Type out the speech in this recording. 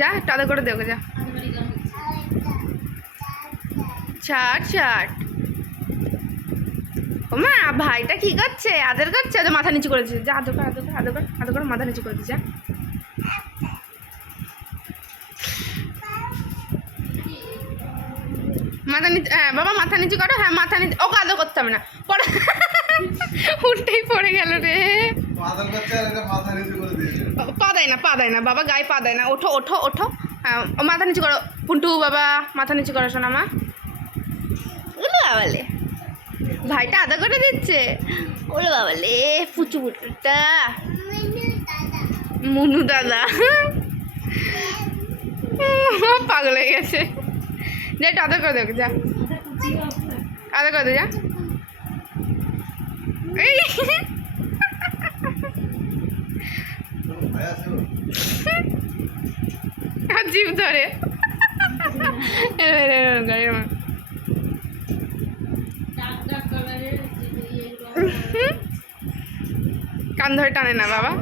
যা আদর করে দেখো যা। চাট চাট মা, ভাইটা কি করছে? আদর করছে? তো মাথা নিচু করে দিচ্ছে। যা, আদর কর, আদর আদর কর, আদর করে, মাথা নিচু করে দিচ্ছে, যা। মাথা নিচু হ্যাঁ বাবা, মাথা নিচু করো। হ্যাঁ মাথা নিচু ওকে আদর করতে হবে না। পড়ে উল্টেই পড়ে গেল রে। পা দেয় না পা দেয় না বাবা গায়ে পা দেয় না। ওঠো ওঠো ওঠো। হ্যাঁ মাথা নিচু করো। পুন্টু, বাবা, মাথা নিচু করো, শোনা মা। ওলো বাবালে। ভাইটা আদা করে দিচ্ছে। ওলো বাবালে পুচু পুটুটা। মুনু দাদা। পাগল হয়ে গেছে। যা আদর করে দেখ যা। আদর করে দে, যা। জিভ ধরে। কান ধরে টানে না বাবা